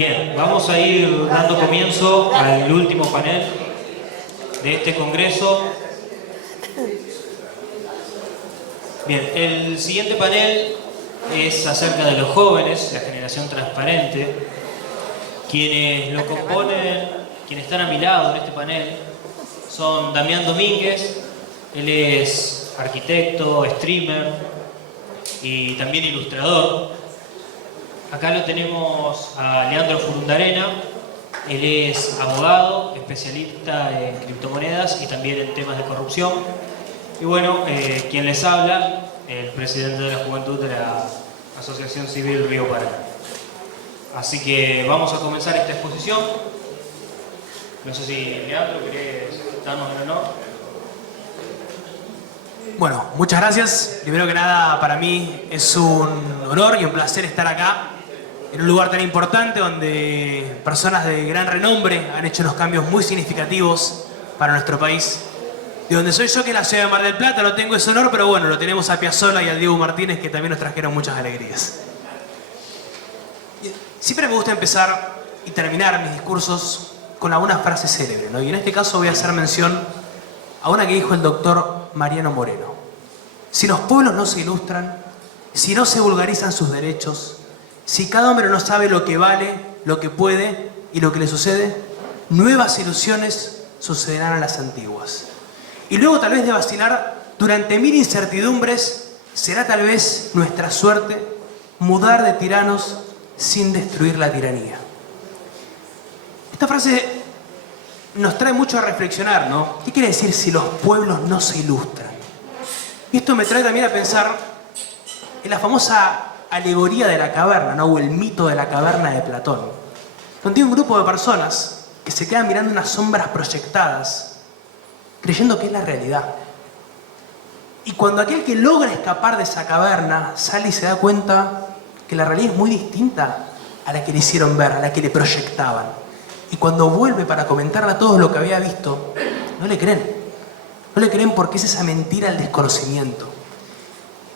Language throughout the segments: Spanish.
Bien, vamos a ir dando comienzo al último panel de este congreso. Bien, el siguiente panel es acerca de los jóvenes, la generación transparente. Quienes lo componen, quienes están a mi lado en este panel, son Damián Domínguez. Él es arquitecto, streamer y también ilustrador. Acá lo tenemos a Leandro Furundarena. Él es abogado, especialista en criptomonedas y también en temas de corrupción. Y bueno, quien les habla, el presidente de la Juventud de la Asociación Civil Río Paraná. Así que vamos a comenzar esta exposición. No sé si Leandro querés darnos el honor. Bueno, muchas gracias. Primero que nada, para mí es un honor y un placer estar acá, en un lugar tan importante donde personas de gran renombre han hecho unos cambios muy significativos para nuestro país. De donde soy yo, que es la ciudad de Mar del Plata, no tengo ese honor, pero bueno, lo tenemos a Piazzolla y al Diego Martínez, que también nos trajeron muchas alegrías. Siempre me gusta empezar y terminar mis discursos con alguna frase célebre, ¿no? Y en este caso voy a hacer mención a una que dijo el doctor Mariano Moreno. Si los pueblos no se ilustran, si no se vulgarizan sus derechos, si cada hombre no sabe lo que vale, lo que puede y lo que le sucede, nuevas ilusiones sucederán a las antiguas. Y luego, tal vez de vacilar durante mil incertidumbres, será tal vez nuestra suerte mudar de tiranos sin destruir la tiranía. Esta frase nos trae mucho a reflexionar, ¿no? ¿Qué quiere decir si los pueblos no se ilustran? Y esto me trae también a pensar en la famosa alegoría de la caverna, ¿no? O el mito de la caverna de Platón, donde hay un grupo de personas que se quedan mirando unas sombras proyectadas, creyendo que es la realidad. Y cuando aquel que logra escapar de esa caverna sale y se da cuenta que la realidad es muy distinta a la que le hicieron ver, a la que le proyectaban. Y cuando vuelve para comentarle a todos lo que había visto, no le creen. No le creen porque es esa mentira, el desconocimiento.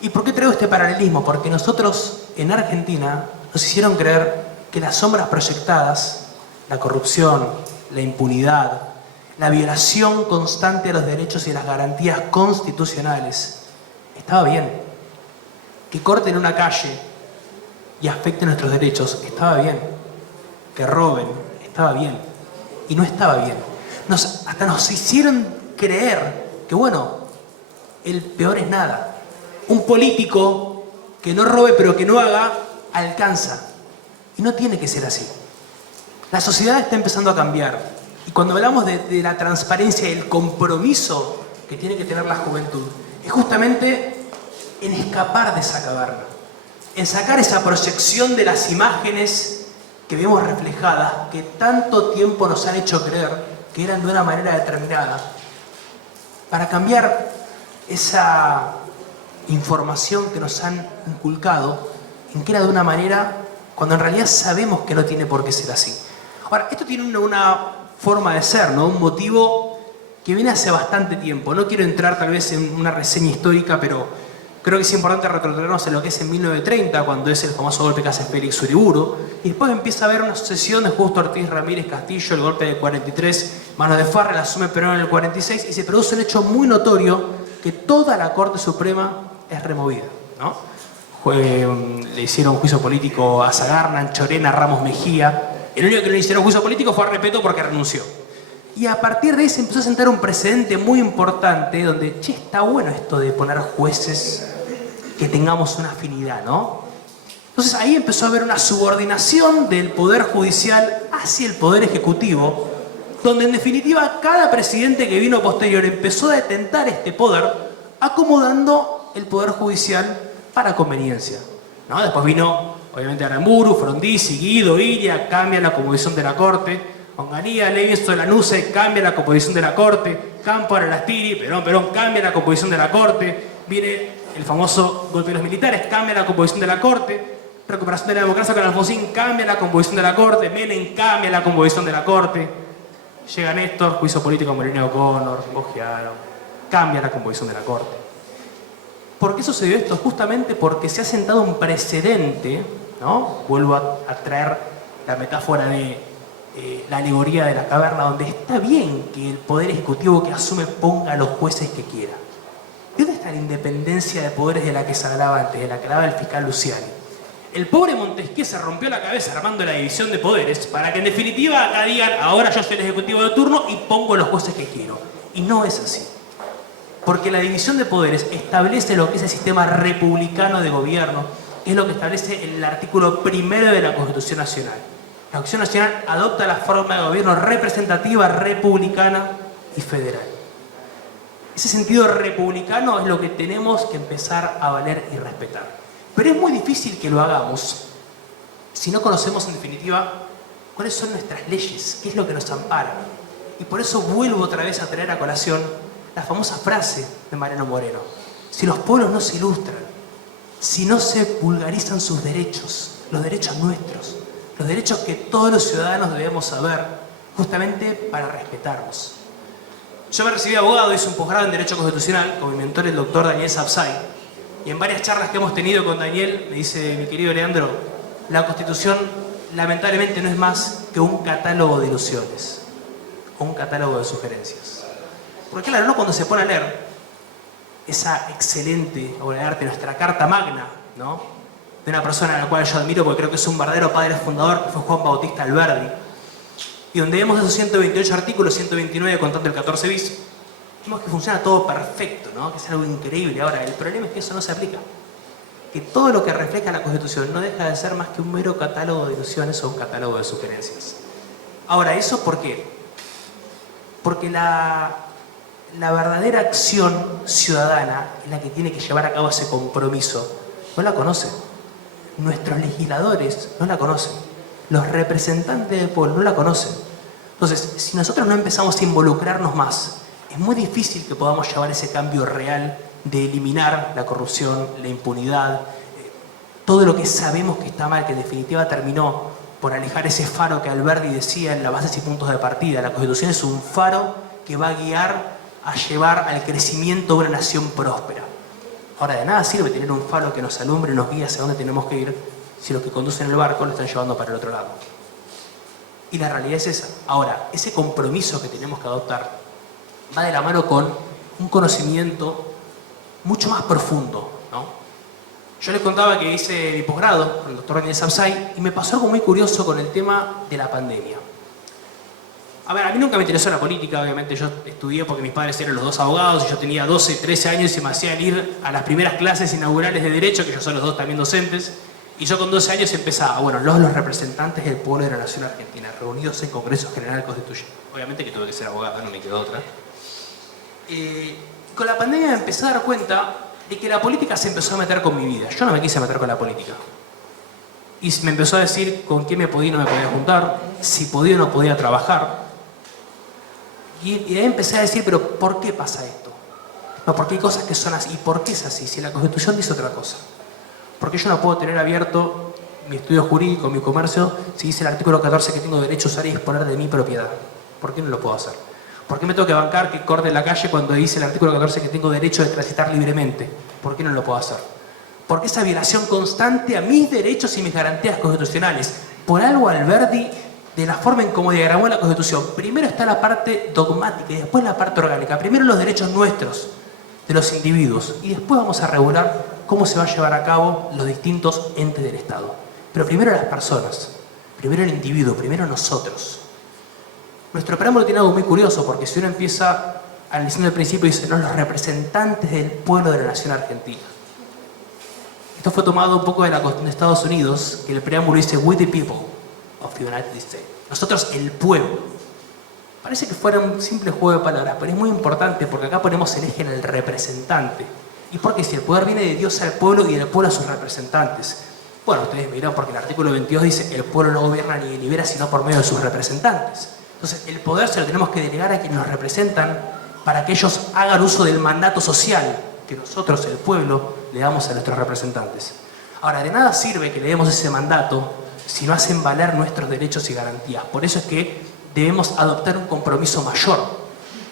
¿Y por qué traigo este paralelismo? Porque nosotros en Argentina nos hicieron creer que las sombras proyectadas, la corrupción, la impunidad, la violación constante de los derechos y las garantías constitucionales, estaba bien. Que corten una calle y afecten nuestros derechos, estaba bien. Que roben, estaba bien. Y no estaba bien. Hasta nos hicieron creer que, bueno, el peor es nada. Un político que no robe pero que no haga, alcanza. Y no tiene que ser así. La sociedad está empezando a cambiar. Y cuando hablamos de la transparencia y el compromiso que tiene que tener la juventud, es justamente en escapar de esa caverna. En sacar esa proyección de las imágenes que vemos reflejadas, que tanto tiempo nos han hecho creer que eran de una manera determinada, para cambiar esa información que nos han inculcado en que era de una manera cuando en realidad sabemos que no tiene por qué ser así. Ahora, esto tiene una forma de ser, ¿no? Un motivo que viene hace bastante tiempo. No quiero entrar tal vez en una reseña histórica, pero creo que es importante retrotraernos a lo que es en 1930, cuando es el famoso golpe que hace Félix Uriburu, y después empieza a haber una sucesión de Justo Ortiz Ramírez Castillo, el golpe del 43, Manos de Farrell, asume Perón en el 46, y se produce un hecho muy notorio que toda la Corte Suprema es removida, ¿no? Le hicieron juicio político a Sagarna, Chorena, Ramos Mejía. El único que no le hicieron juicio político fue a Repetto porque renunció. Y a partir de ahí se empezó a sentar un precedente muy importante donde, che, está bueno esto de poner jueces que tengamos una afinidad, ¿no? Entonces ahí empezó a haber una subordinación del Poder Judicial hacia el Poder Ejecutivo, donde en definitiva cada presidente que vino posterior empezó a detentar este poder, acomodando el Poder Judicial para conveniencia, ¿no? Después vino, obviamente, Aramburu, Frondizi, Guido, Iria, cambia la composición de la Corte, Onganía, Levinson, Lanuse, cambia la composición de la Corte, Campo, Arastiri, Perón, cambia la composición de la Corte, viene el famoso golpe de los militares, cambia la composición de la Corte, recuperación de la democracia con Alfonsín, cambia la composición de la Corte, Menem, cambia la composición de la Corte, llega Néstor, juicio político a Molina O'Connor, Bogiaro, cambia la composición de la Corte. ¿Por qué sucedió esto? Justamente porque se ha sentado un precedente, ¿no? Vuelvo a traer la metáfora de la alegoría de la caverna, donde está bien que el poder ejecutivo que asume ponga a los jueces que quiera. ¿De dónde está la independencia de poderes de la que se hablaba antes, de la que hablaba el fiscal Luciani? El pobre Montesquieu se rompió la cabeza armando la división de poderes para que en definitiva acá digan, ahora yo soy el ejecutivo de turno y pongo los jueces que quiero. Y no es así. Porque la división de poderes establece lo que es el sistema republicano de gobierno, que es lo que establece el artículo 1 de la Constitución Nacional. La Constitución Nacional adopta la forma de gobierno representativa, republicana y federal. Ese sentido republicano es lo que tenemos que empezar a valer y respetar. Pero es muy difícil que lo hagamos si no conocemos en definitiva cuáles son nuestras leyes, qué es lo que nos ampara. Y por eso vuelvo otra vez a traer a colación la famosa frase de Mariano Moreno. Si los pueblos no se ilustran, si no se vulgarizan sus derechos, los derechos nuestros, los derechos que todos los ciudadanos debemos saber, justamente para respetarlos. Yo me recibí abogado, hice un posgrado en Derecho Constitucional con mi mentor, el doctor Daniel Sapsay, y en varias charlas que hemos tenido con Daniel, me dice mi querido Leandro, la Constitución lamentablemente no es más que un catálogo de ilusiones, o un catálogo de sugerencias. Porque claro, uno cuando se pone a leer esa excelente obra de arte, nuestra Carta Magna, ¿no?, de una persona a la cual yo admiro porque creo que es un verdadero padre fundador, que fue Juan Bautista Alberdi, y donde vemos esos 128 artículos, 129 contando el 14 bis, vemos que funciona todo perfecto, ¿no?, que es algo increíble. Ahora, el problema es que eso no se aplica. Que todo lo que refleja la Constitución no deja de ser más que un mero catálogo de ilusiones o un catálogo de sugerencias. Ahora, ¿eso por qué? Porque la verdadera acción ciudadana es la que tiene que llevar a cabo ese compromiso. No la conocen. Nuestros legisladores no la conocen. Los representantes del pueblo no la conocen. Entonces, si nosotros no empezamos a involucrarnos más, es muy difícil que podamos llevar ese cambio real de eliminar la corrupción, la impunidad, todo lo que sabemos que está mal, que en definitiva terminó por alejar ese faro que Alberdi decía en las bases y puntos de partida. La Constitución es un faro que va a guiar a llevar al crecimiento de una nación próspera. Ahora, de nada sirve tener un faro que nos alumbre y nos guíe hacia dónde tenemos que ir si los que conducen el barco lo están llevando para el otro lado. Y la realidad es esa. Ahora, ese compromiso que tenemos que adoptar va de la mano con un conocimiento mucho más profundo, ¿no? Yo les contaba que hice mi posgrado con el doctor Daniel Sapsay y me pasó algo muy curioso con el tema de la pandemia. A ver, a mí nunca me interesó la política, obviamente yo estudié porque mis padres eran los dos abogados y yo tenía 12, 13 años y me hacían ir a las primeras clases inaugurales de Derecho, que ellos son los dos también docentes, y yo con 12 años empezaba, bueno, los representantes del pueblo de la Nación Argentina, reunidos en Congreso General Constituyente. Obviamente que tuve que ser abogado, no me quedó otra. Con la pandemia me empecé a dar cuenta de que la política se empezó a meter con mi vida. Yo no me quise meter con la política. Y me empezó a decir con quién me podía y no me podía juntar, si podía o no podía trabajar. Y ahí empecé a decir, pero ¿por qué pasa esto? No, porque hay cosas que son así. ¿Y por qué es así? Si la Constitución dice otra cosa. Porque yo no puedo tener abierto mi estudio jurídico, mi comercio, si dice el artículo 14 que tengo derecho a usar y disponer de mi propiedad. ¿Por qué no lo puedo hacer? ¿Por qué me tengo que bancar que corte la calle cuando dice el artículo 14 que tengo derecho de transitar libremente? ¿Por qué no lo puedo hacer? Porque esa violación constante a mis derechos y mis garantías constitucionales. Por algo Alberdi, de la forma en cómo diagramó la Constitución, primero está la parte dogmática y después la parte orgánica. Primero los derechos nuestros, de los individuos, y después vamos a regular cómo se va a llevar a cabo los distintos entes del Estado. Pero primero las personas, primero el individuo, primero nosotros. Nuestro preámbulo tiene algo muy curioso, porque si uno empieza analizando el principio, dice, no, los representantes del pueblo de la Nación Argentina. Esto fue tomado un poco de la Constitución de Estados Unidos, que el preámbulo dice, we the people of the United States. Nosotros, el pueblo. Parece que fuera un simple juego de palabras, pero es muy importante porque acá ponemos el eje en el representante. ¿Y por qué? Si el poder viene de Dios al pueblo y del pueblo a sus representantes. Bueno, ustedes me dirán porque el artículo 22 dice, el pueblo no gobierna ni delibera sino por medio de sus representantes. Entonces, el poder se lo tenemos que delegar a quienes nos representan para que ellos hagan uso del mandato social que nosotros, el pueblo, le damos a nuestros representantes. Ahora, de nada sirve que le demos ese mandato si no hacen valer nuestros derechos y garantías. Por eso es que debemos adoptar un compromiso mayor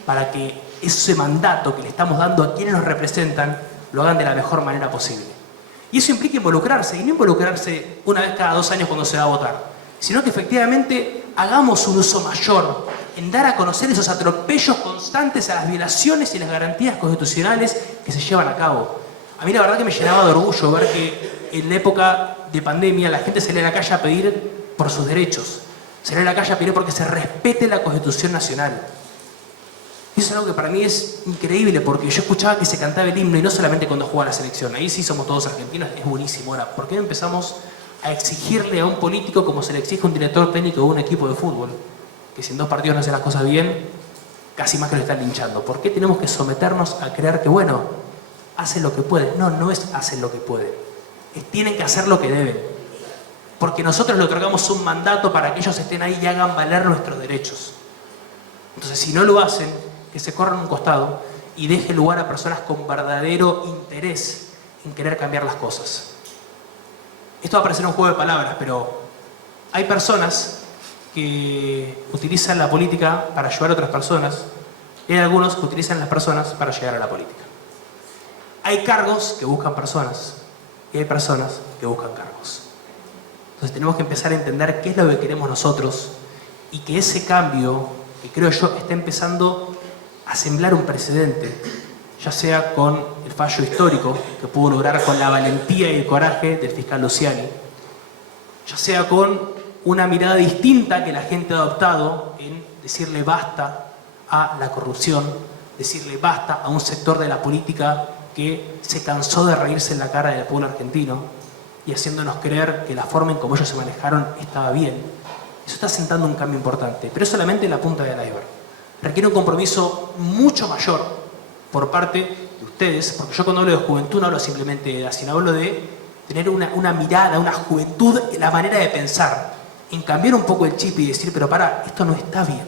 para que ese mandato que le estamos dando a quienes nos representan lo hagan de la mejor manera posible. Y eso implica involucrarse, y no involucrarse una vez cada 2 años cuando se va a votar, sino que efectivamente hagamos un uso mayor en dar a conocer esos atropellos constantes a las violaciones y las garantías constitucionales que se llevan a cabo. A mí la verdad que me llenaba de orgullo ver que en la época de pandemia la gente salía a la calle a pedir por sus derechos, salía a la calle a pedir porque se respete la Constitución Nacional. Y eso es algo que para mí es increíble, porque yo escuchaba que se cantaba el himno y no solamente cuando jugaba la selección, ahí sí somos todos argentinos, es buenísimo. Ahora, ¿por qué no empezamos a exigirle a un político como se le exige a un director técnico de un equipo de fútbol? Que si en 2 partidos no hace las cosas bien, casi más que lo están linchando. ¿Por qué tenemos que someternos a creer que, bueno, hacen lo que pueden? No, no es hacen lo que pueden. Es tienen que hacer lo que deben. Porque nosotros le otorgamos un mandato para que ellos estén ahí y hagan valer nuestros derechos. Entonces, si no lo hacen, que se corran a un costado y deje lugar a personas con verdadero interés en querer cambiar las cosas. Esto va a parecer un juego de palabras, pero hay personas que utilizan la política para ayudar a otras personas y hay algunos que utilizan las personas para llegar a la política. Hay cargos que buscan personas y hay personas que buscan cargos. Entonces tenemos que empezar a entender qué es lo que queremos nosotros y que ese cambio, que creo yo, está empezando a sembrar un precedente, ya sea con el fallo histórico que pudo lograr con la valentía y el coraje del fiscal Luciani, ya sea con una mirada distinta que la gente ha adoptado en decirle basta a la corrupción, decirle basta a un sector de la política que se cansó de reírse en la cara del pueblo argentino y haciéndonos creer que la forma en como ellos se manejaron estaba bien. Eso está sentando un cambio importante, pero es solamente la punta del iceberg. Requiere un compromiso mucho mayor por parte de ustedes, porque yo cuando hablo de juventud no hablo simplemente de edad, sino hablo de tener una mirada, una juventud en la manera de pensar, en cambiar un poco el chip y decir, pero pará, esto no está bien.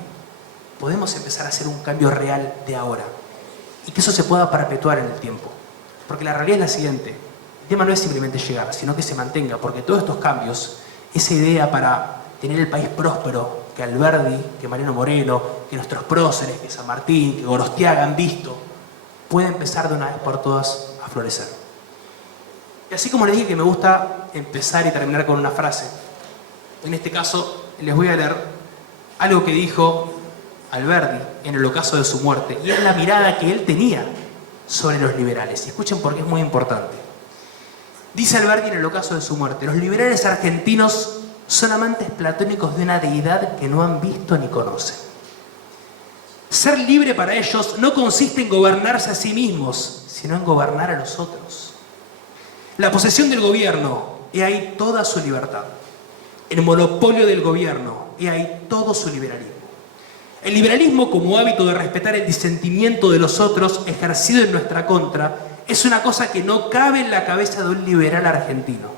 Podemos empezar a hacer un cambio real de ahora y que eso se pueda perpetuar en el tiempo. Porque la realidad es la siguiente, el tema no es simplemente llegar, sino que se mantenga, porque todos estos cambios, esa idea para tener el país próspero que Alberdi, que Mariano Moreno, que nuestros próceres, que San Martín, que Gorostiaga han visto, puede empezar de una vez por todas a florecer. Y así como les dije que me gusta empezar y terminar con una frase, en este caso les voy a leer algo que dijo Alberdi en el ocaso de su muerte, y es la mirada que él tenía sobre los liberales. Y escuchen porque es muy importante. Dice Alberdi en el ocaso de su muerte: los liberales argentinos son amantes platónicos de una deidad que no han visto ni conocen. Ser libre para ellos no consiste en gobernarse a sí mismos, sino en gobernar a los otros. La posesión del gobierno, he ahí toda su libertad. El monopolio del gobierno, he ahí todo su liberalismo. El liberalismo, como hábito de respetar el disentimiento de los otros ejercido en nuestra contra, es una cosa que no cabe en la cabeza de un liberal argentino.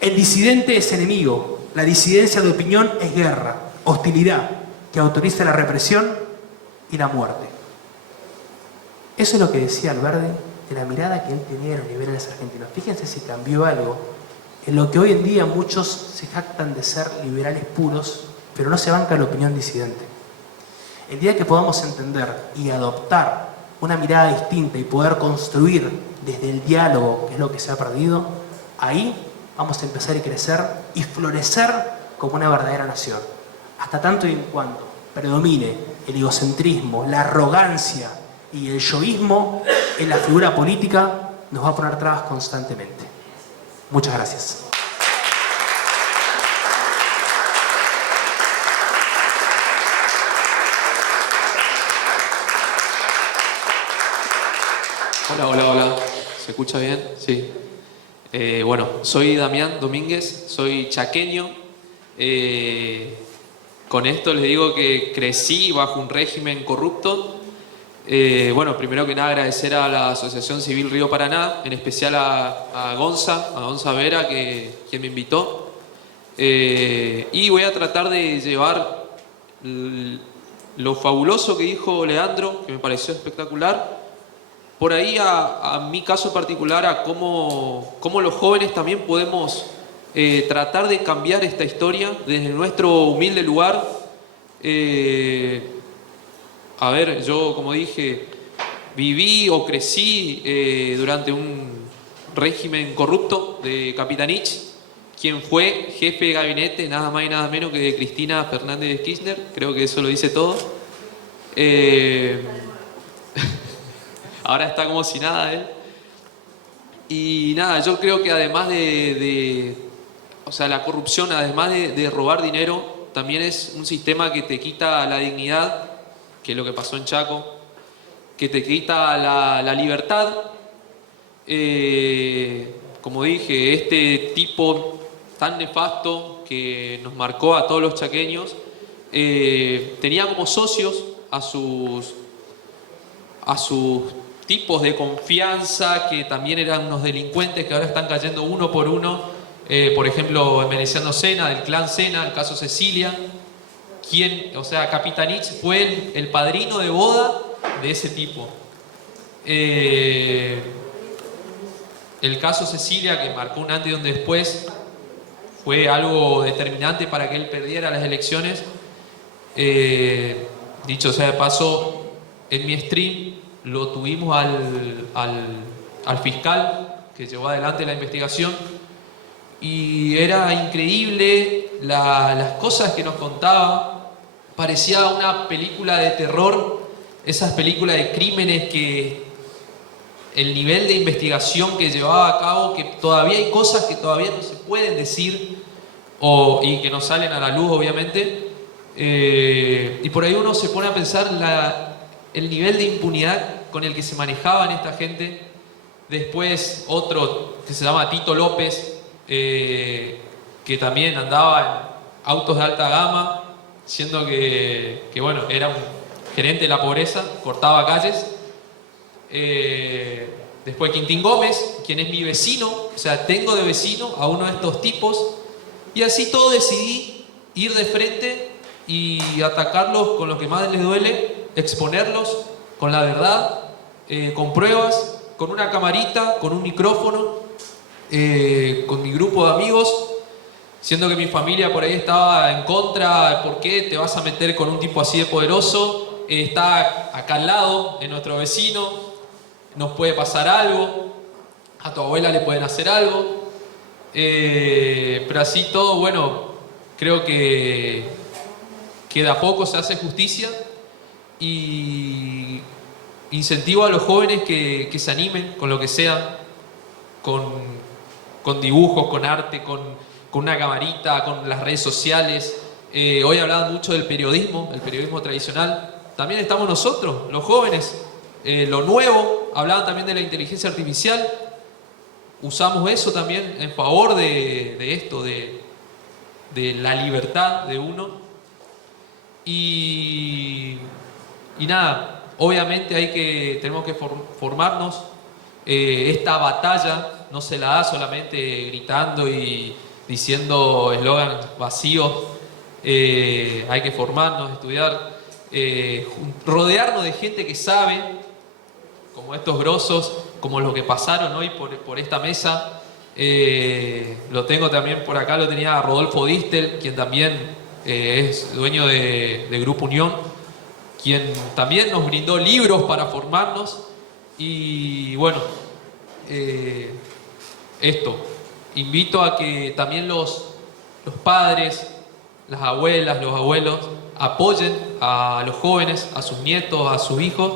El disidente es enemigo, la disidencia de opinión es guerra, hostilidad, que autoriza la represión y la muerte. Eso es lo que decía Alberdi de la mirada que él tenía de los liberales argentinos. Fíjense si cambió algo en lo que hoy en día muchos se jactan de ser liberales puros, pero no se banca la opinión disidente. El día que podamos entender y adoptar una mirada distinta y poder construir desde el diálogo, que es lo que se ha perdido, ahí vamos a empezar a crecer y florecer como una verdadera nación. Hasta tanto y en cuanto predomine el egocentrismo, la arrogancia y el yoísmo en la figura política, nos va a poner trabas constantemente. Muchas gracias. Hola. ¿Se escucha bien? Sí. Bueno, soy Damián Domínguez, soy chaqueño. Con esto les digo que crecí bajo un régimen corrupto. Bueno, primero que nada agradecer a la Asociación Civil Río Paraná, en especial a Gonza Vera, quien me invitó. Y voy a tratar de llevar lo fabuloso que dijo Leandro, que me pareció espectacular, por ahí a mi caso particular, a cómo los jóvenes también podemos tratar de cambiar esta historia desde nuestro humilde lugar. A ver, yo como dije, viví o crecí durante un régimen corrupto de Capitanich, quien fue jefe de gabinete, nada más y nada menos que de Cristina Fernández de Kirchner, creo que eso lo dice todo. Ahora está como si nada él. Y nada, yo creo que además o sea, la corrupción, además de robar dinero, también es un sistema que te quita la dignidad, que es lo que pasó en Chaco, que te quita la libertad. Como dije, este tipo tan nefasto que nos marcó a todos los chaqueños, tenía como socios a sus tipos de confianza que también eran unos delincuentes que ahora están cayendo uno por uno. Por ejemplo, Veneciano Sena, del clan Sena, el caso Cecilia. O sea, Capitanich fue el padrino de boda de ese tipo. El caso Cecilia, que marcó un antes y un después, fue algo determinante para que él perdiera las elecciones. Dicho sea de paso, en mi stream lo tuvimos al fiscal que llevó adelante la investigación y era increíble las cosas que nos contaba. Parecía una película de terror, esas películas de crímenes que el nivel de investigación que llevaba a cabo, que todavía hay cosas que todavía no se pueden decir y que no salen a la luz, obviamente. Y por ahí uno se pone a pensar el nivel de impunidad con el que se manejaban esta gente. Después otro que se llama Tito López, que también andaba en autos de alta gama, siendo que bueno, era un gerente de la pobreza, cortaba calles. Después Quintín Gómez, quien es mi vecino, o sea, tengo de vecino a uno de estos tipos, y así todo decidí ir de frente y atacarlos con lo que más les duele, exponerlos con la verdad, con pruebas, con una camarita, con un micrófono, con mi grupo de amigos, siendo que mi familia por ahí estaba en contra. ¿Por qué te vas a meter con un tipo así de poderoso? Está acá al lado, es nuestro vecino, nos puede pasar algo, a tu abuela le pueden hacer algo. Pero así todo, bueno, creo que de a poco se hace justicia y incentivo a los jóvenes que se animen con lo que sea, con dibujos, con arte, con una camarita, con las redes sociales. Hoy hablaban mucho del periodismo, el periodismo tradicional. También estamos nosotros, los jóvenes, lo nuevo. Hablaban también de la inteligencia artificial. Usamos eso también en favor de esto, de la libertad de uno. Y nada, obviamente tenemos que formarnos. Esta batalla no se la da solamente gritando y diciendo eslogans vacíos. Hay que formarnos, estudiar, rodearnos de gente que sabe, como estos grosos, como los que pasaron hoy por esta mesa. Lo tengo también por acá, lo tenía Rodolfo Distel, quien también es dueño de Grupo Unión, quien también nos brindó libros para formarnos. Y bueno, invito a que también los padres, las abuelas, los abuelos apoyen a los jóvenes, a sus nietos, a sus hijos,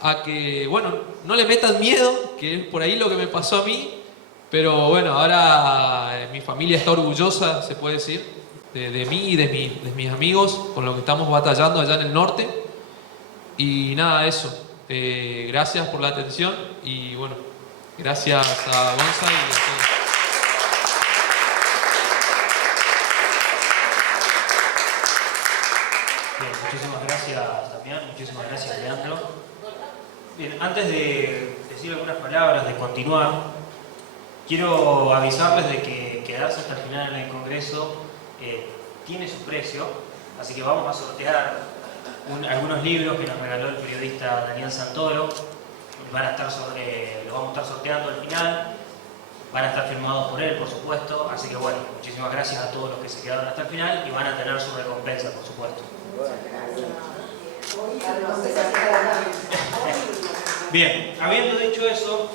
a que, bueno, no le metan miedo, que es por ahí lo que me pasó a mí. Pero bueno, ahora mi familia está orgullosa, se puede decir, de mí y de mis amigos con lo que estamos batallando allá en el norte. Y nada, eso. Gracias por la atención y bueno, gracias a Gonza y a todos. Bien, muchísimas gracias, Damián, muchísimas gracias, Leandro. Bien, antes de decir algunas palabras, de continuar, quiero avisarles de que quedarse hasta el final en el Congreso tiene su precio, así que vamos a sortear algunos libros que nos regaló el periodista Daniel Santoro. Los vamos a estar sorteando al final, van a estar firmados por él, por supuesto, así que bueno, muchísimas gracias a todos los que se quedaron hasta el final y van a tener su recompensa, por supuesto. Bien, habiendo dicho eso,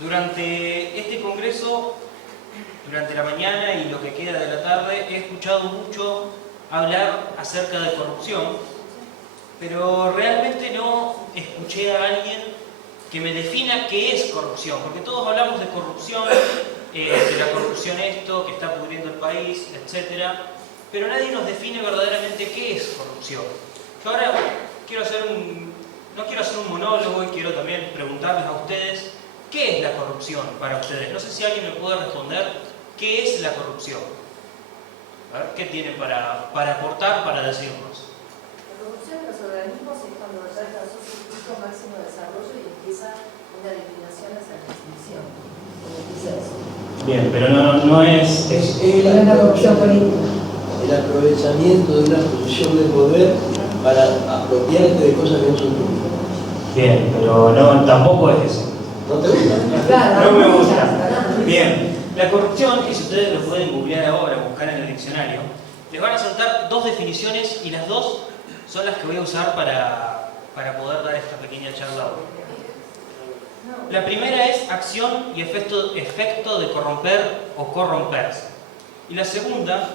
durante este Congreso durante la mañana y lo que queda de la tarde he escuchado mucho hablar acerca de corrupción, pero realmente no escuché a alguien que me defina qué es corrupción, porque todos hablamos de corrupción, de la corrupción esto, que está pudriendo el país, etc. Pero nadie nos define verdaderamente qué es corrupción. Yo ahora no quiero hacer un monólogo y quiero también preguntarles a ustedes qué es la corrupción para ustedes. No sé si alguien me puede responder qué es la corrupción. A ver, ¿qué tienen para aportar, para decirnos? La corrupción de los organismos es cuando ya alcanzó su pico máximo de desarrollo y empieza una declinación hacia la extinción. Bien, pero no es... No es la corrupción política. El aprovechamiento de una posición de poder para apropiarte de cosas que no son tuyas. Bien, pero no, tampoco es eso. ¿No te gusta? Claro, No me gusta. Bien, la corrupción, y si ustedes lo pueden googlear ahora, buscar en el diccionario, les van a saltar dos definiciones y las dos son las que voy a usar para poder dar esta pequeña charla hoy. La primera es acción y efecto de corromper o corromperse. Y la segunda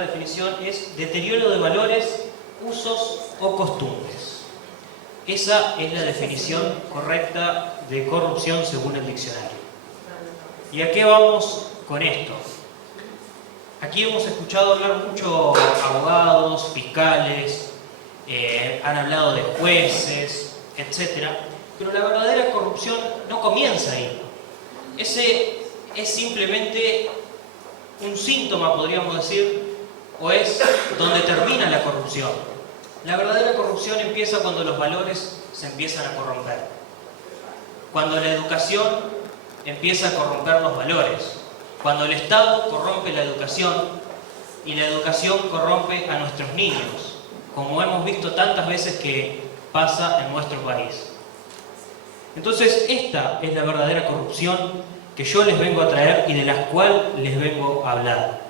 definición es deterioro de valores, usos o costumbres. Esa es la definición correcta de corrupción según el diccionario. ¿Y a qué vamos con esto? Aquí hemos escuchado hablar mucho abogados, fiscales, han hablado de jueces, etc. Pero la verdadera corrupción no comienza ahí. Ese es simplemente un síntoma, podríamos decir, o es donde termina la corrupción. La verdadera corrupción empieza cuando los valores se empiezan a corromper. Cuando la educación empieza a corromper los valores. Cuando el Estado corrompe la educación y la educación corrompe a nuestros niños, como hemos visto tantas veces que pasa en nuestro país. Entonces, esta es la verdadera corrupción que yo les vengo a traer y de la cual les vengo a hablar.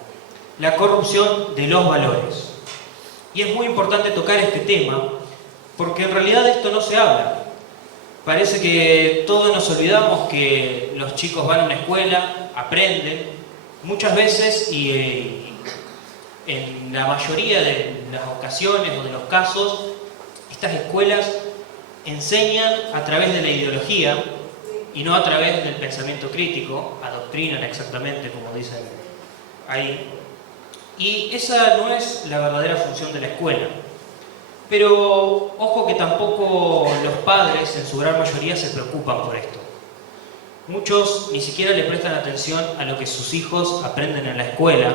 La corrupción de los valores. Y es muy importante tocar este tema porque en realidad de esto no se habla. Parece que todos nos olvidamos que los chicos van a una escuela, aprenden, muchas veces y en la mayoría de las ocasiones o de los casos, estas escuelas enseñan a través de la ideología y no a través del pensamiento crítico, adoctrinan exactamente como dicen ahí. Y esa no es la verdadera función de la escuela. Pero ojo que tampoco los padres en su gran mayoría se preocupan por esto. Muchos ni siquiera le prestan atención a lo que sus hijos aprenden en la escuela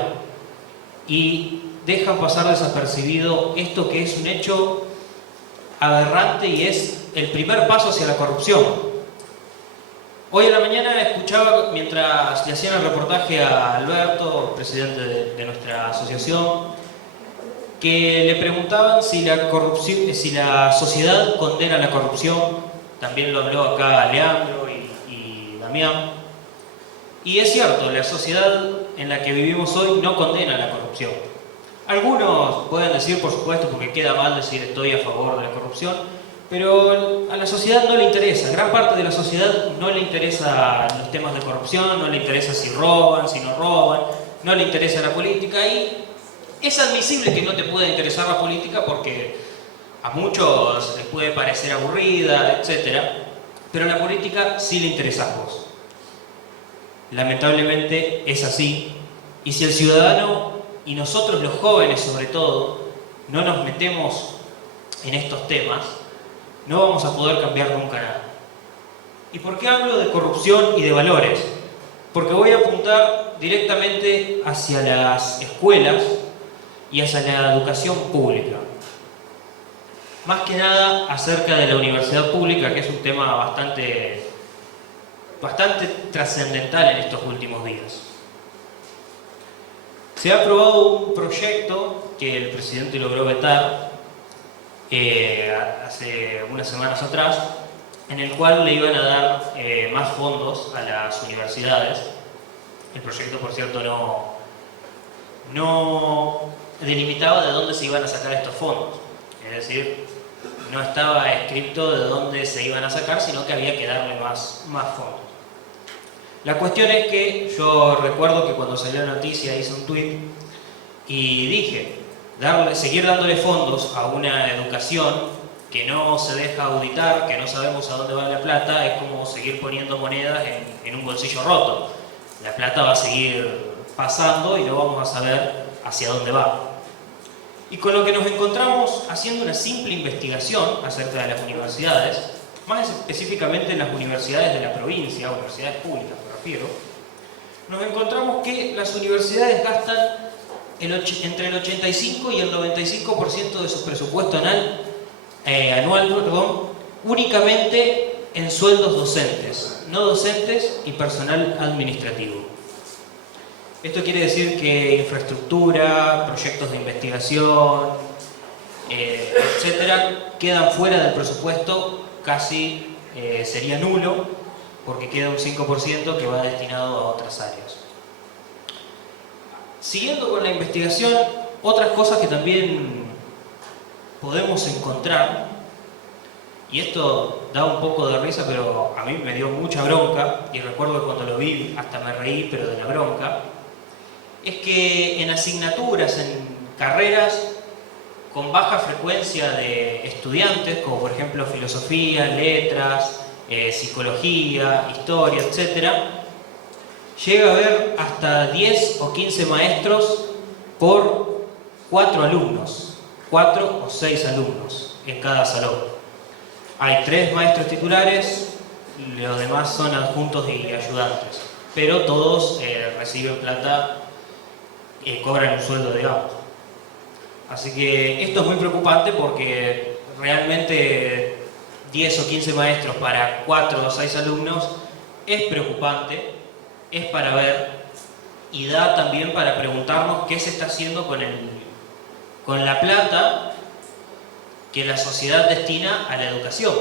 y dejan pasar desapercibido esto que es un hecho aberrante y es el primer paso hacia la corrupción. Hoy en la mañana escuchaba, mientras le hacían el reportaje a Alberto, presidente de nuestra asociación, que le preguntaban si la sociedad condena la corrupción. También lo habló acá Leandro y Damián. Y es cierto, la sociedad en la que vivimos hoy no condena la corrupción. Algunos pueden decir, por supuesto, porque queda mal decir estoy a favor de la corrupción, pero a la sociedad no le interesa. Gran parte de la sociedad no le interesa los temas de corrupción, no le interesa si roban, si no roban, no le interesa la política y es admisible que no te pueda interesar la política porque a muchos les puede parecer aburrida, etc. Pero la política sí le interesa a vos. Lamentablemente es así. Y si el ciudadano y nosotros los jóvenes sobre todo no nos metemos en estos temas, no vamos a poder cambiar nunca nada. ¿Y por qué hablo de corrupción y de valores? Porque voy a apuntar directamente hacia las escuelas y hacia la educación pública. Más que nada acerca de la universidad pública, que es un tema bastante trascendental en estos últimos días. Se ha aprobado un proyecto que el presidente logró vetar hace unas semanas atrás, en el cual le iban a dar más fondos a las universidades. El proyecto, por cierto, no delimitaba de dónde se iban a sacar estos fondos. Es decir, no estaba escrito de dónde se iban a sacar, sino que había que darle más fondos. La cuestión es que yo recuerdo que cuando salió la noticia hice un tweet y dije, seguir dándole fondos a una educación que no se deja auditar, que no sabemos a dónde va la plata, es como seguir poniendo monedas en un bolsillo roto. La plata va a seguir pasando y no vamos a saber hacia dónde va. Y con lo que nos encontramos haciendo una simple investigación acerca de las universidades, más específicamente en las universidades de la provincia, universidades públicas me refiero, nos encontramos que las universidades gastan entre el 85 y el 95% de su presupuesto anual, únicamente en sueldos docentes, no docentes y personal administrativo. Esto quiere decir que infraestructura, proyectos de investigación, etcétera, quedan fuera del presupuesto, casi sería nulo, porque queda un 5% que va destinado a otras áreas. Siguiendo con la investigación, otras cosas que también podemos encontrar, y esto da un poco de risa, pero a mí me dio mucha bronca, y recuerdo que cuando lo vi hasta me reí, pero de la bronca, es que en asignaturas, en carreras con baja frecuencia de estudiantes, como por ejemplo filosofía, letras, psicología, historia, etc., llega a haber hasta 10 o 15 maestros por 4 alumnos, 4 o 6 alumnos en cada salón. Hay 3 maestros titulares, los demás son adjuntos y ayudantes, pero todos reciben plata, cobran un sueldo de digamos. Así que esto es muy preocupante porque realmente 10 o 15 maestros para 4 o 6 alumnos es preocupante, es para ver y da también para preguntarnos qué se está haciendo con la plata que la sociedad destina a la educación.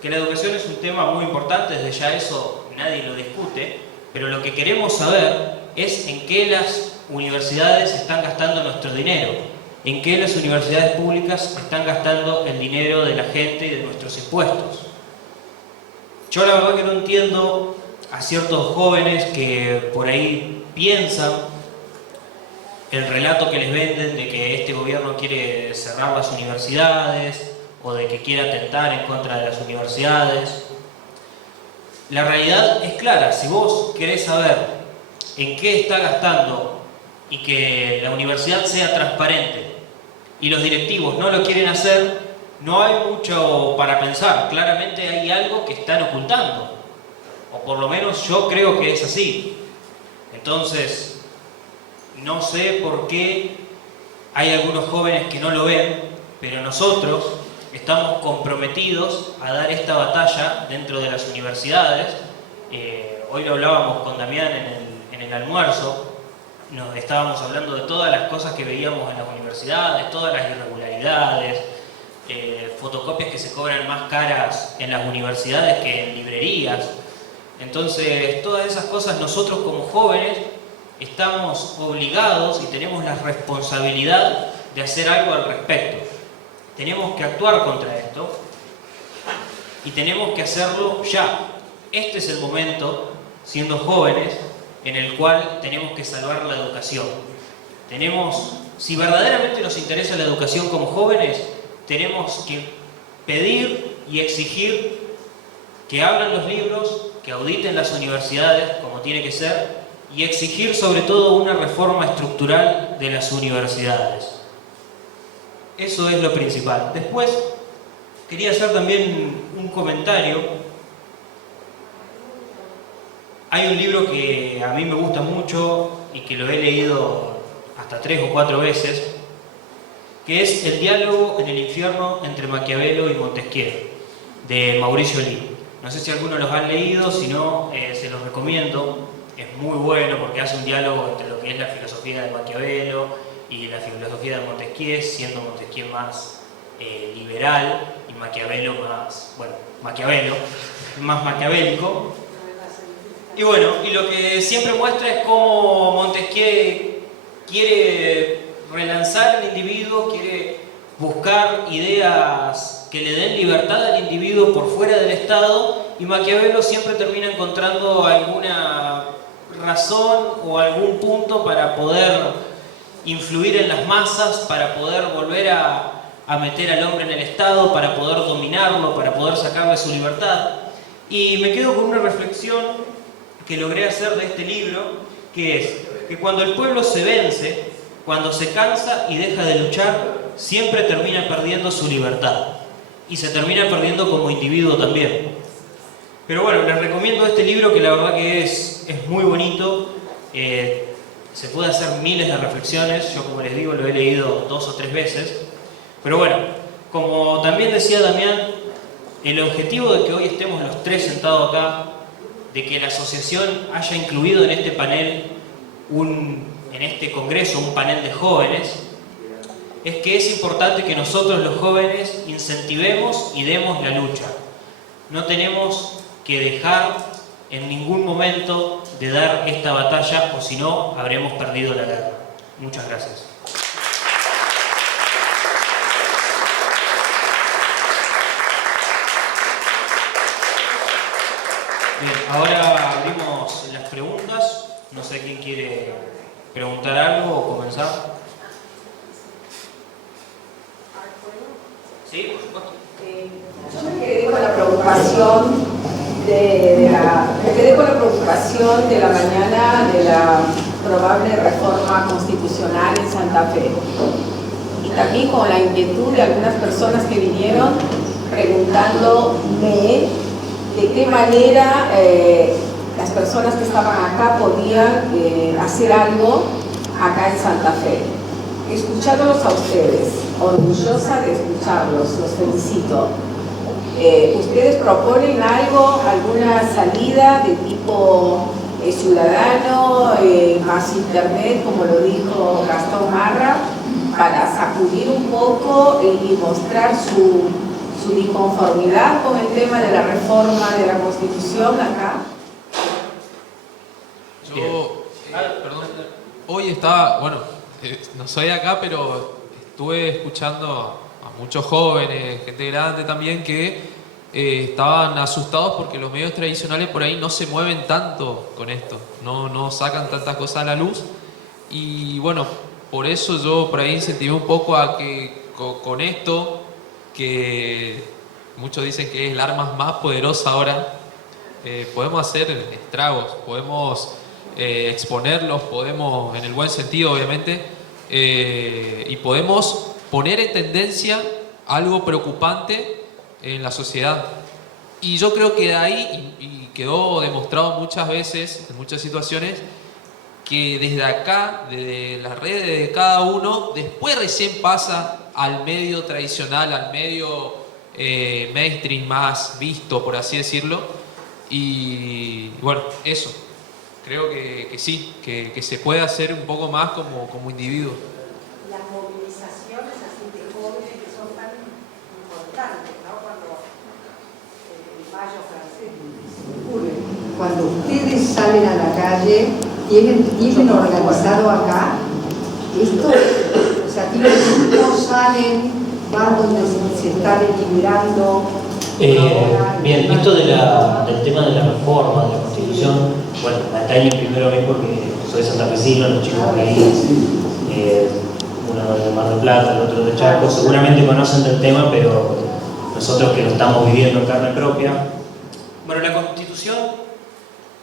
Que la educación es un tema muy importante, desde ya eso nadie lo discute, pero lo que queremos saber es en qué las universidades están gastando nuestro dinero, en qué las universidades públicas están gastando el dinero de la gente y de nuestros impuestos. Yo la verdad que no entiendo a ciertos jóvenes que por ahí piensan el relato que les venden de que este gobierno quiere cerrar las universidades o de que quiere atentar en contra de las universidades. La realidad es clara, si vos querés saber en qué está gastando y que la universidad sea transparente y los directivos no lo quieren hacer, no hay mucho para pensar. Claramente hay algo que están ocultando, o por lo menos yo creo que es así. Entonces, no sé por qué hay algunos jóvenes que no lo ven, pero nosotros estamos comprometidos a dar esta batalla dentro de las universidades. Hoy lo hablábamos con Damián en el almuerzo. Nos estábamos hablando de todas las cosas que veíamos en las universidades, todas las irregularidades, fotocopias que se cobran más caras en las universidades que en librerías. Entonces, todas esas cosas nosotros como jóvenes estamos obligados y tenemos la responsabilidad de hacer algo al respecto. Tenemos que actuar contra esto y tenemos que hacerlo ya. Este es el momento, siendo jóvenes, en el cual tenemos que salvar la educación. Si verdaderamente nos interesa la educación como jóvenes, tenemos que pedir y exigir que abran los libros, que auditen las universidades como tiene que ser, y exigir sobre todo una reforma estructural de las universidades. Eso es lo principal. Después, quería hacer también un comentario. Hay un libro que a mí me gusta mucho y que lo he leído hasta 3 o 4 veces, que es El diálogo en el infierno entre Maquiavelo y Montesquieu, de Mauricio Lee. No sé si algunos los han leído, si no, se los recomiendo. Es muy bueno porque hace un diálogo entre lo que es la filosofía de Maquiavelo y la filosofía de Montesquieu, siendo Montesquieu más liberal y Maquiavelo más maquiavélico. Y bueno, y lo que siempre muestra es cómo Montesquieu quiere relanzar al individuo, quiere buscar ideas que le den libertad al individuo por fuera del Estado y Maquiavelo siempre termina encontrando alguna razón o algún punto para poder influir en las masas, para poder volver a meter al hombre en el Estado, para poder dominarlo, para poder sacarle su libertad. Y me quedo con una reflexión que logré hacer de este libro, que es que cuando el pueblo se vence, cuando se cansa y deja de luchar, siempre termina perdiendo su libertad. Y se termina perdiendo como individuo también. Pero bueno, les recomiendo este libro que la verdad que es muy bonito. Se puede hacer miles de reflexiones. Yo, como les digo, lo he leído 2 o 3 veces. Pero bueno, como también decía Damián, el objetivo de que hoy estemos los 3 sentados acá, de que la asociación haya incluido en este panel, en este congreso, un panel de jóvenes, es que es importante que nosotros los jóvenes incentivemos y demos la lucha. No tenemos que dejar en ningún momento de dar esta batalla, o si no, habremos perdido la guerra. Muchas gracias. Bien, ahora abrimos las preguntas. No sé quién quiere preguntar algo o comenzar. Sí, por supuesto. Yo me quedé con la preocupación de la mañana de la probable reforma constitucional en Santa Fe. Y también con la inquietud de algunas personas que vinieron preguntándome de qué manera las personas que estaban acá podían hacer algo acá en Santa Fe. Escuchándolos a ustedes, orgullosa de escucharlos, los felicito. ¿Ustedes proponen algo, alguna salida de tipo ciudadano, más internet, como lo dijo Gastón Marra, para sacudir un poco y mostrar su disconformidad con el tema de la reforma de la Constitución acá? Yo, perdón, hoy estaba, bueno, no soy de acá, pero estuve escuchando a muchos jóvenes, gente grande también, que estaban asustados porque los medios tradicionales por ahí no se mueven tanto con esto, no sacan tantas cosas a la luz. Y bueno, por eso yo por ahí incentivé un poco a que con esto, que muchos dicen que es el arma más poderosa ahora, podemos hacer estragos, podemos exponerlos, podemos, en el buen sentido obviamente, y podemos poner en tendencia algo preocupante en la sociedad. Y yo creo que de ahí, y quedó demostrado muchas veces, en muchas situaciones, que desde acá, desde las redes de cada uno, después recién pasa al medio tradicional, al medio mainstream más visto, por así decirlo. Y bueno, eso. Creo que sí, que se puede hacer un poco más como individuo. Las movilizaciones así de jóvenes que son tan importantes, ¿no? Cuando el mayo francés ocurre. Cuando ustedes salen a la calle, tienen organizado acá, esto, o sea, no salen, van donde se están equilibrando. Bien, esto del tema de la reforma de la Constitución, bueno, Natalia primero a mí porque soy santafesino, los chicos de ahí, uno de Mar del Plata, el otro de Chaco, seguramente conocen del tema, pero nosotros que lo estamos viviendo en carne propia. Bueno, la Constitución,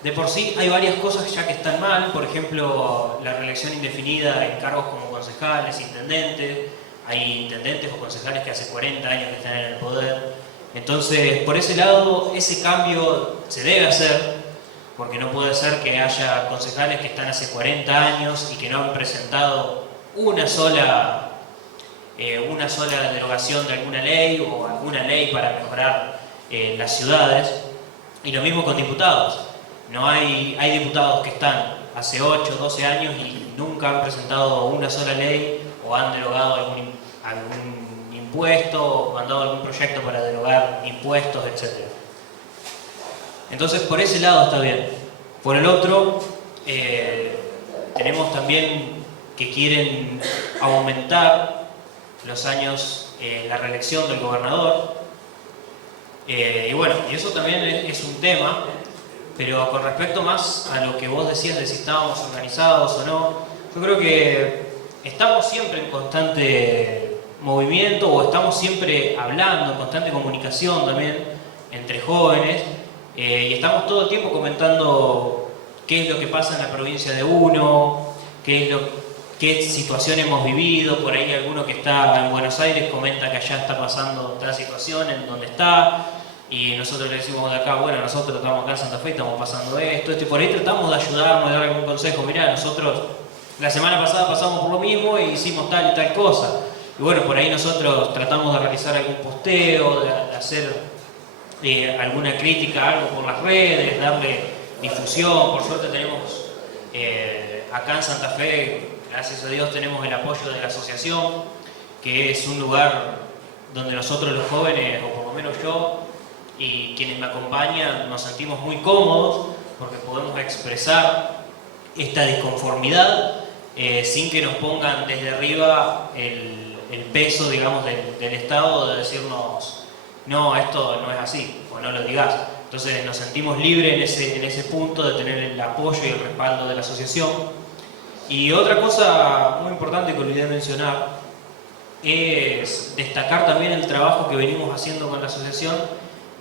de por sí, hay varias cosas ya que están mal. Por ejemplo, la reelección indefinida en cargos como concejales, intendentes. Hay intendentes o concejales que hace 40 años que están en el poder. Entonces, por ese lado, ese cambio se debe hacer, porque no puede ser que haya concejales que están hace 40 años y que no han presentado una sola derogación de alguna ley o alguna ley para mejorar las ciudades. Y lo mismo con diputados. No hay diputados que están hace 8, 12 años y nunca han presentado una sola ley o han derogado algún impuesto o mandado algún proyecto para derogar impuestos, etc. Entonces, por ese lado está bien. Por el otro, tenemos también que quieren aumentar los años, la reelección del gobernador. Y bueno, y eso también es un tema, pero con respecto más a lo que vos decías de si estábamos organizados o no, yo creo que estamos siempre en constante movimiento o estamos siempre hablando, en constante comunicación también entre jóvenes, y estamos todo el tiempo comentando qué es lo que pasa en la provincia de uno, qué situación hemos vivido. Por ahí alguno que está en Buenos Aires comenta que allá está pasando tal situación en donde está, y nosotros le decimos de acá, bueno, nosotros estamos acá en Santa Fe, estamos pasando esto, y por ahí tratamos de ayudarnos, de dar algún consejo. Mirá, nosotros la semana pasada pasamos por lo mismo e hicimos tal y tal cosa. Y bueno, por ahí nosotros tratamos de realizar algún posteo, de hacer alguna crítica, algo por las redes, darle difusión. Por suerte tenemos acá en Santa Fe, gracias a Dios, tenemos el apoyo de la asociación, que es un lugar donde nosotros los jóvenes, o por lo menos yo, y quienes me acompañan, nos sentimos muy cómodos porque podemos expresar esta disconformidad sin que nos pongan desde arriba el peso, digamos, del Estado de decirnos, no, esto no es así, o no lo digas. Entonces nos sentimos libres en ese punto de tener el apoyo y el respaldo de la asociación. Y otra cosa muy importante que olvidé mencionar es destacar también el trabajo que venimos haciendo con la asociación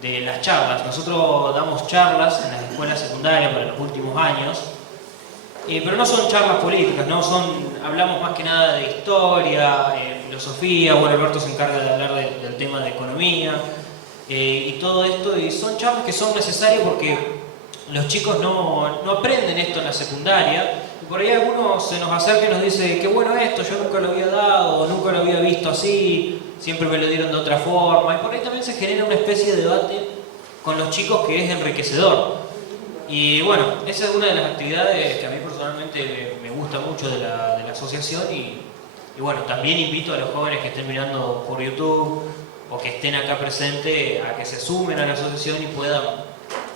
de las charlas. Nosotros damos charlas en las escuelas secundarias para los últimos años, pero no son charlas políticas, ¿no? Hablamos más que nada de historia, filosofía. Bueno, Alberto se encarga de hablar del tema de economía y todo esto, y son charlas que son necesarias porque los chicos no aprenden esto en la secundaria, y por ahí algunos se nos acerca y nos dice, qué bueno esto, yo nunca lo había dado, nunca lo había visto así, siempre me lo dieron de otra forma, y por ahí también se genera una especie de debate con los chicos que es enriquecedor. Y bueno, esa es una de las actividades que a mí personalmente me gusta mucho de la asociación, y bueno, también invito a los jóvenes que estén mirando por YouTube o que estén acá presentes a que se sumen a la asociación y puedan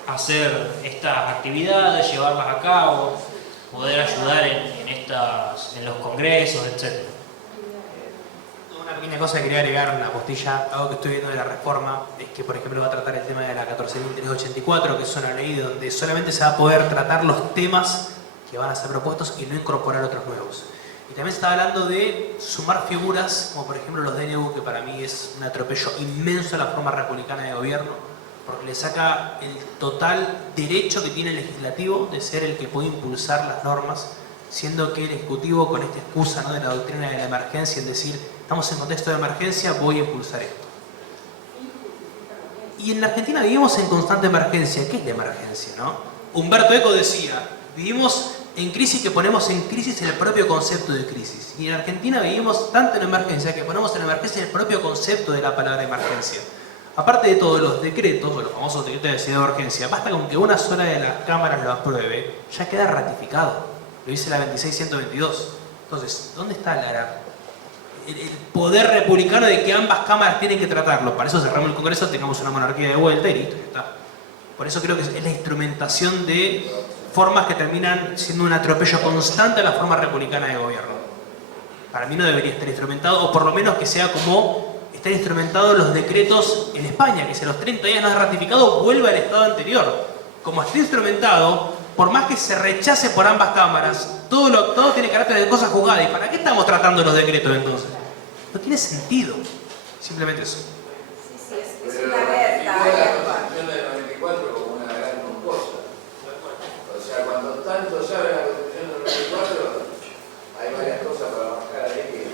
hacer estas actividades, llevarlas a cabo, poder ayudar en los congresos, etc. Una pequeña cosa que quería agregar en la postilla, algo que estoy viendo de la reforma, es que, por ejemplo, va a tratar el tema de la 14.384, que es una ley donde solamente se va a poder tratar los temas que van a ser propuestos y no incorporar otros nuevos. Y también se está hablando de sumar figuras, como por ejemplo los DNU, que para mí es un atropello inmenso a la forma republicana de gobierno, porque le saca el total derecho que tiene el legislativo de ser el que puede impulsar las normas, siendo que el ejecutivo, con esta excusa, ¿no?, de la doctrina de la emergencia, es decir, estamos en contexto de emergencia, voy a impulsar esto. Y en la Argentina vivimos en constante emergencia. ¿Qué es la emergencia, no? Humberto Eco decía, vivimos en crisis que ponemos en crisis el propio concepto de crisis. Y en Argentina vivimos tanto en emergencia que ponemos en emergencia el propio concepto de la palabra emergencia. Aparte de todos los decretos, o los famosos decretos de necesidad de urgencia, basta con que una sola de las cámaras lo apruebe, ya queda ratificado. Lo dice la 26.122. Entonces, ¿dónde está el poder republicano de que ambas cámaras tienen que tratarlo? Para eso cerramos el Congreso, tengamos una monarquía de vuelta y listo, ya está. Por eso creo que es la instrumentación de formas que terminan siendo un atropello constante a la forma republicana de gobierno. Para mí no debería estar instrumentado, o por lo menos que sea como están instrumentados los decretos en España, que si a los 30 días no es ratificado, vuelve al estado anterior. Como está instrumentado, por más que se rechace por ambas cámaras, todo tiene carácter de cosa juzgada. ¿Y para qué estamos tratando los decretos entonces? No tiene sentido. Simplemente eso. Es una alerta. La Constitución del 94 como una gran composta. O sea, cuando tanto sabe la Constitución del 94, hay varias cosas para bajar ahí que...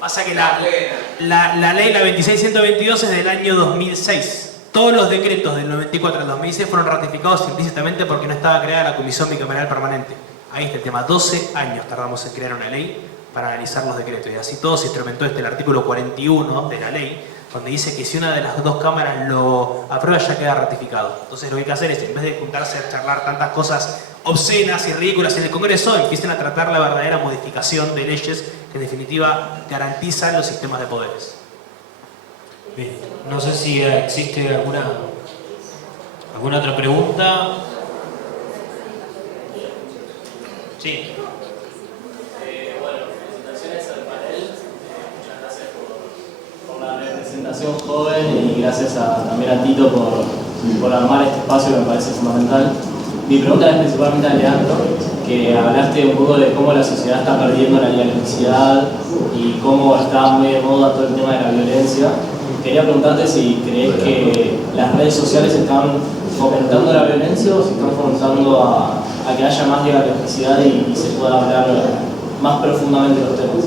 Pasa que la ley, la 26.122, es del año 2006. Todos los decretos del 94 al 2006 fueron ratificados implícitamente porque no estaba creada la Comisión Bicameral Permanente. Ahí está el tema. 12 años tardamos en crear una ley para analizar los decretos. Y así todo se instrumentó el artículo 41 de la ley, donde dice que si una de las dos cámaras lo aprueba ya queda ratificado. Entonces lo que hay que hacer es, en vez de juntarse a charlar tantas cosas obscenas y ridículas en el Congreso, empiecen a tratar la verdadera modificación de leyes que en definitiva garantizan los sistemas de poderes. Bien, no sé si existe alguna otra pregunta. Sí. Bueno, felicitaciones al panel. Muchas gracias por la representación joven y gracias también a Tito por armar este espacio que me parece fundamental. Mi pregunta es principalmente a Leandro, que hablaste un poco de cómo la sociedad está perdiendo la dialecticidad y cómo está muy de moda todo el tema de la violencia. Quería preguntarte si crees que las redes sociales están fomentando la violencia o si están fomentando a que haya más dialecticidad y se pueda hablar más profundamente de los temas.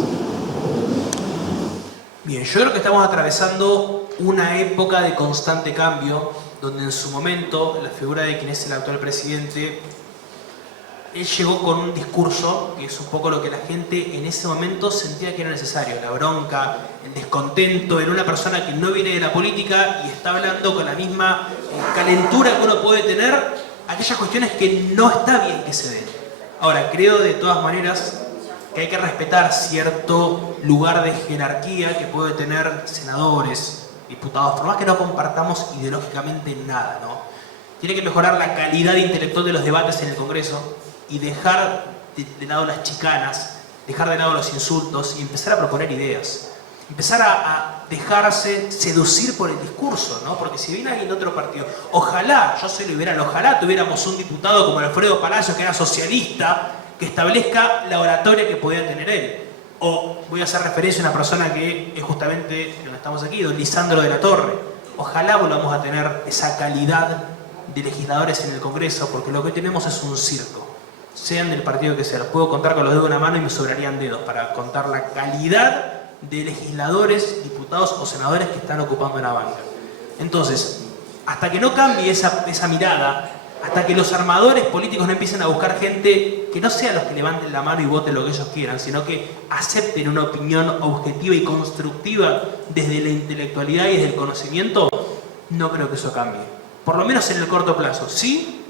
Bien, yo creo que estamos atravesando una época de constante cambio, donde en su momento la figura de quien es el actual presidente, él llegó con un discurso que es un poco lo que la gente en ese momento sentía que era necesario, la bronca, el descontento, era una persona que no viene de la política y está hablando con la misma calentura que uno puede tener aquellas cuestiones que no está bien que se den. Ahora, creo de todas maneras que hay que respetar cierto lugar de jerarquía que puede tener senadores, diputados, por más que no compartamos ideológicamente nada, ¿no? Tiene que mejorar la calidad intelectual de los debates en el Congreso y dejar de lado las chicanas, dejar de lado los insultos y empezar a proponer ideas. Empezar a dejarse seducir por el discurso, ¿no? Porque si viene alguien de otro partido, ojalá, yo soy liberal, ojalá tuviéramos un diputado como Alfredo Palacios, que era socialista, que establezca la oratoria que podía tener él. O voy a hacer referencia a una persona que es justamente donde estamos aquí, don Lisandro de la Torre. Ojalá volvamos a tener esa calidad de legisladores en el Congreso, porque lo que tenemos es un circo. Sean del partido que sea, los puedo contar con los dedos de una mano y me sobrarían dedos para contar la calidad de legisladores, diputados o senadores que están ocupando una banca. Entonces, hasta que no cambie esa mirada, hasta que los armadores políticos no empiecen a buscar gente que no sean los que levanten la mano y voten lo que ellos quieran, sino que acepten una opinión objetiva y constructiva desde la intelectualidad y desde el conocimiento, no creo que eso cambie. Por lo menos en el corto plazo. Sí,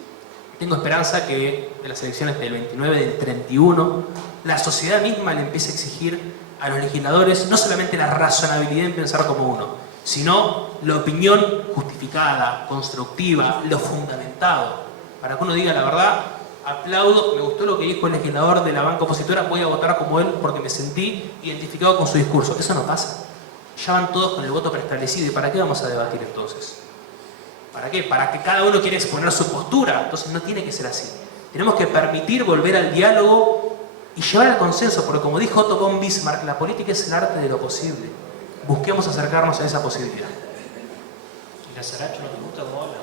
tengo esperanza que en las elecciones del 29, del 31, la sociedad misma le empiece a exigir a los legisladores no solamente la razonabilidad en pensar como uno, sino la opinión justificada, constructiva, lo fundamentado. Para que uno diga la verdad, aplaudo, me gustó lo que dijo el legislador de la banca opositora, voy a votar como él porque me sentí identificado con su discurso. Eso no pasa. Ya van todos con el voto preestablecido. ¿Y para qué vamos a debatir entonces? ¿Para qué? Para que cada uno quiera exponer su postura. Entonces no tiene que ser así. Tenemos que permitir volver al diálogo y llevar al consenso, porque como dijo Otto von Bismarck, la política es el arte de lo posible. Busquemos acercarnos a esa posibilidad. ¿Y la Saracho no te gusta cómo habla?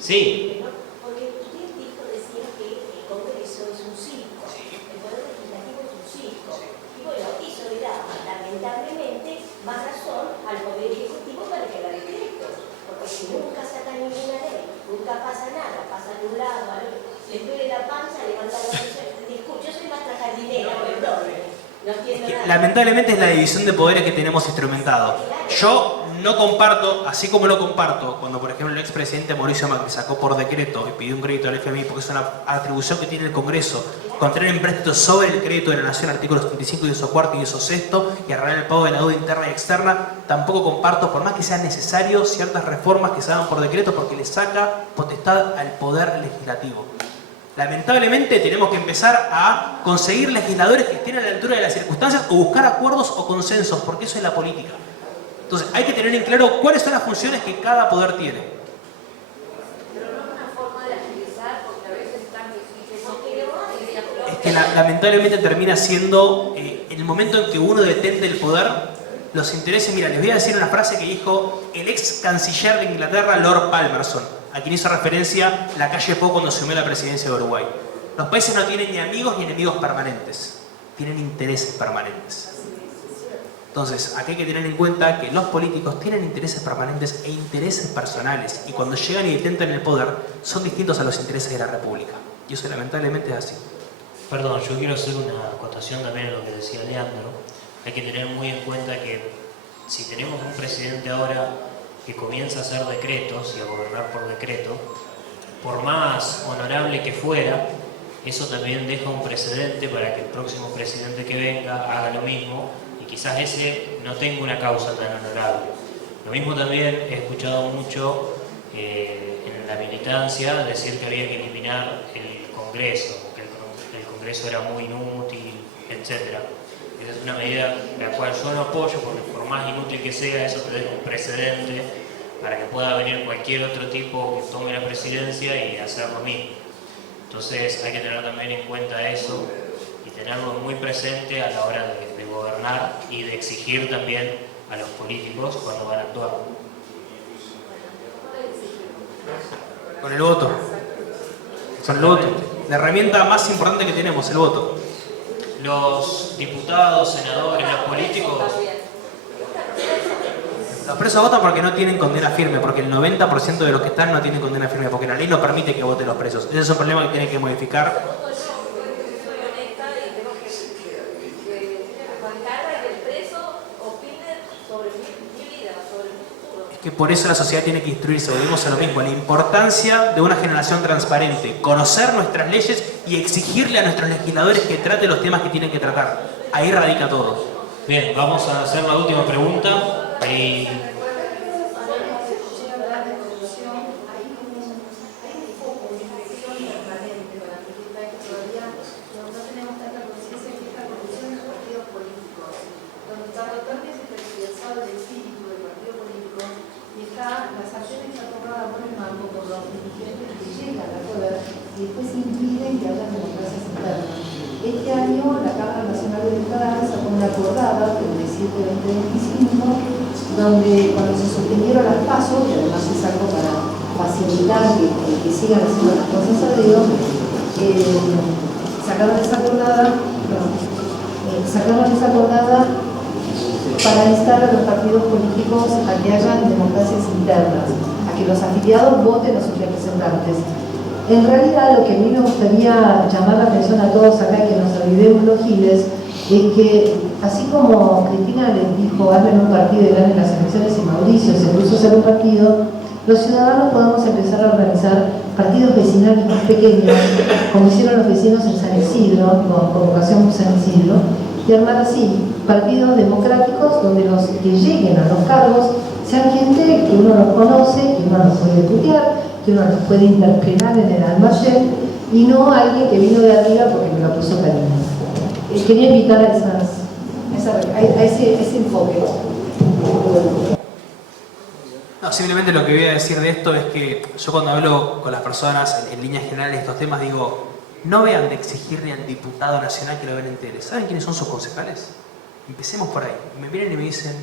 Sí. Porque usted decía que el Congreso es un circo, el Poder Legislativo es un circo. Y bueno, eso le da lamentablemente más razón al Poder Ejecutivo para que haga decretos. Porque si nunca sacan ninguna ley, nunca pasa nada, pasa de un lado al otro, les duele la panza, levantan la mano, disculpe, yo soy maestra jardinera, perdón. No entiendo nada. Lamentablemente es la división de poderes que tenemos instrumentado. Yo no comparto, así como no comparto, cuando por ejemplo el expresidente Mauricio Macri sacó por decreto y pidió un crédito al FMI porque es una atribución que tiene el Congreso, contraer empréstitos sobre el crédito de la Nación, artículos 35 y eso cuarto y eso sexto, y arreglar el pago de la deuda interna y externa, tampoco comparto, por más que sean necesarios ciertas reformas que se hagan por decreto porque le saca potestad al Poder Legislativo. Lamentablemente tenemos que empezar a conseguir legisladores que estén a la altura de las circunstancias o buscar acuerdos o consensos, porque eso es la política. Entonces hay que tener en claro cuáles son las funciones que cada poder tiene. Pero no es una forma de agilizar, porque a veces están difíciles. Es que lamentablemente termina siendo el momento en que uno detente el poder, los intereses. Mira, les voy a decir una frase que dijo el ex canciller de Inglaterra, Lord Palmerston, a quien hizo referencia Lacalle Pou cuando asumió la presidencia de Uruguay. Los países no tienen ni amigos ni enemigos permanentes, tienen intereses permanentes. Entonces, aquí hay que tener en cuenta que los políticos tienen intereses permanentes e intereses personales, y cuando llegan y detentan el poder, son distintos a los intereses de la República. Y eso lamentablemente es así. Perdón, yo quiero hacer una acotación también en lo que decía Leandro. Hay que tener muy en cuenta que si tenemos un presidente ahora que comienza a hacer decretos y a gobernar por decreto, por más honorable que fuera, eso también deja un precedente para que el próximo presidente que venga haga lo mismo y quizás ese no tenga una causa tan honorable. Lo mismo también he escuchado mucho en la militancia decir que había que eliminar el Congreso, que el Congreso era muy inútil, etc. Esa es una medida la cual yo no apoyo, porque por más inútil que sea, eso te deja un precedente para que pueda venir cualquier otro tipo que tome la presidencia y hacer lo mismo. Entonces hay que tener también en cuenta eso y tenerlo muy presente a la hora de gobernar y de exigir también a los políticos cuando van a actuar. Con el voto. Con el voto. La herramienta más importante que tenemos, el voto. Los diputados, senadores, los políticos... Los presos votan porque no tienen condena firme, porque el 90% de los que están no tienen condena firme, porque la ley no permite que voten los presos. Ese es un problema que tiene que modificar. Es que por eso la sociedad tiene que instruirse, volvemos a lo mismo, la importancia de una generación transparente, conocer nuestras leyes y exigirle a nuestros legisladores que trate los temas que tienen que tratar. Ahí radica todo. Bien, vamos a hacer la última pregunta. Ahí... y después impiden que haya democracias internas. Este año la Cámara Nacional Electoral sacó una acordada, 37-2025, donde cuando se suspendieron las PASO, y además se sacó para facilitar que sigan haciendo las cosas a dedo, sacaron esa acordada para instar a los partidos políticos a que hayan democracias internas, a que los afiliados voten a sus representantes. En realidad, lo que a mí me gustaría llamar la atención a todos acá, que nos olvidemos los giles, es que así como Cristina les dijo, hazme un partido y ganen las elecciones, y Mauricio se puso a hacer un partido, los ciudadanos podemos empezar a organizar partidos vecinales más pequeños, como hicieron los vecinos en San Isidro, con convocación San Isidro, y armar así partidos democráticos donde los que lleguen a los cargos sean gente que uno los conoce, que uno los puede tutear, que uno los puede interpelar en el almacén, y no alguien que vino de arriba porque me lo puso cariño. Quería invitar a ese enfoque. No, simplemente lo que voy a decir de esto es que yo cuando hablo con las personas en líneas generales de estos temas digo, no vean de exigirle al diputado nacional que lo ven en tele. ¿Saben quiénes son sus concejales? Empecemos por ahí. Y me miran y me dicen,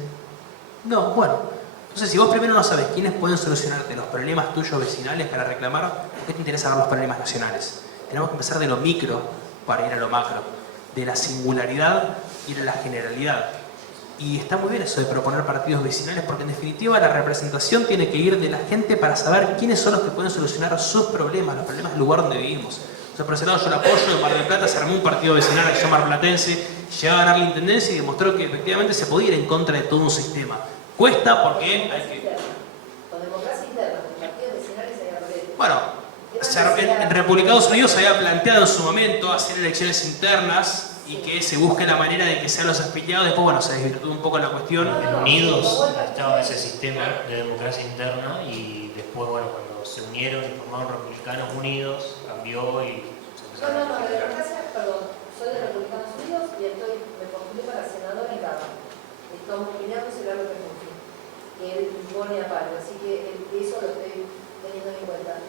no, bueno. Entonces, si vos primero no sabes quiénes pueden solucionarte los problemas tuyos vecinales para reclamar, ¿por qué te interesa ver los problemas nacionales? Tenemos que empezar de lo micro para ir a lo macro, de la singularidad ir a la generalidad. Y está muy bien eso de proponer partidos vecinales, porque en definitiva la representación tiene que ir de la gente para saber quiénes son los que pueden solucionar sus problemas, los problemas del lugar donde vivimos. O sea, por ese lado yo lo apoyo. En Mar del Plata se armó un partido vecinal que se llama Marplatense, llegó a ganar la intendencia y demostró que efectivamente se podía ir en contra de todo un sistema. Cuesta porque hay que... Con democracia interna, con partidos vecinales se había... Bueno, en Republicanos Unidos se había planteado en su momento hacer elecciones internas y que se busque la manera de que sean los afiliados. Después, bueno, se desvirtuó un poco la cuestión. En Unidos estaba ese sistema de democracia interna y después, bueno, cuando se unieron y formaron Republicanos Unidos, cambió y se empezó a... No, de democracia, perdón, soy de Republicanos Unidos y me postulé para senador en Cava. Estamos opinando sobre algo que él pone aparte, así que eso lo estoy teniendo en cuenta.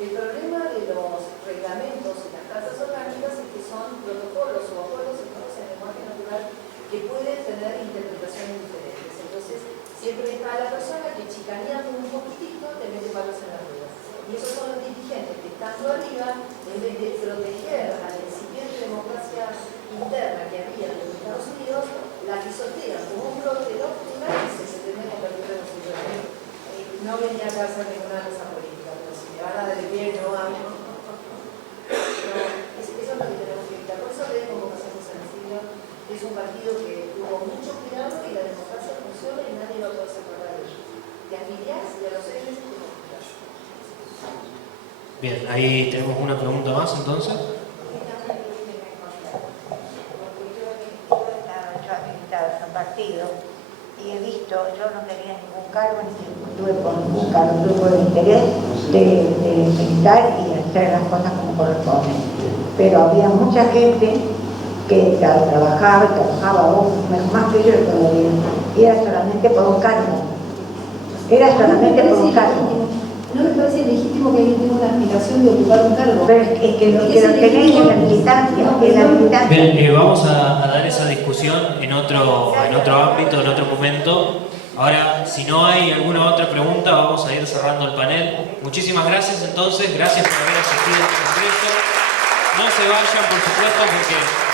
El problema de los reglamentos y las cartas orgánicas es que son protocolos o acuerdos escritos en lenguaje natural que pueden tener interpretaciones diferentes. Entonces, siempre está la persona que chicaneando un poquitito te mete palos en las ruedas. Y esos son los dirigentes que estando arriba, en vez de proteger a la incipiente democracia interna que había en los Estados Unidos, la pisotean como un brote óptima y se termina convirtiendo en los ciudadanos. No venía a casa ninguna cosa política, pero si me van a dar el pie, no hago. Eso es lo que tenemos que evitar. Por eso le convocación de San Isidro es un partido que tuvo mucho cuidado y la democracia funciona y nadie va a poder separar de ellos. Te afiliás y a los héroes te convocan. Bien, ahí tenemos una pregunta más entonces. Partido y he visto, yo no tenía ningún cargo ni estuve por ningún cargo, tuve el interés de estar y hacer las cosas como corresponden, pero había mucha gente que trabajaba vos, más que yo todavía, y era solamente por un cargo. Era solamente por un cargo. ¿No me parece legítimo que alguien tenga una aspiración de ocupar un cargo? Pero es que lo tenéis en la militancia, en la militancia. Bien, vamos a dar esa discusión en otro ámbito, en otro momento. Ahora, si no hay alguna otra pregunta, vamos a ir cerrando el panel. Muchísimas gracias entonces, gracias por haber asistido a este congreso. No se vayan, por supuesto, porque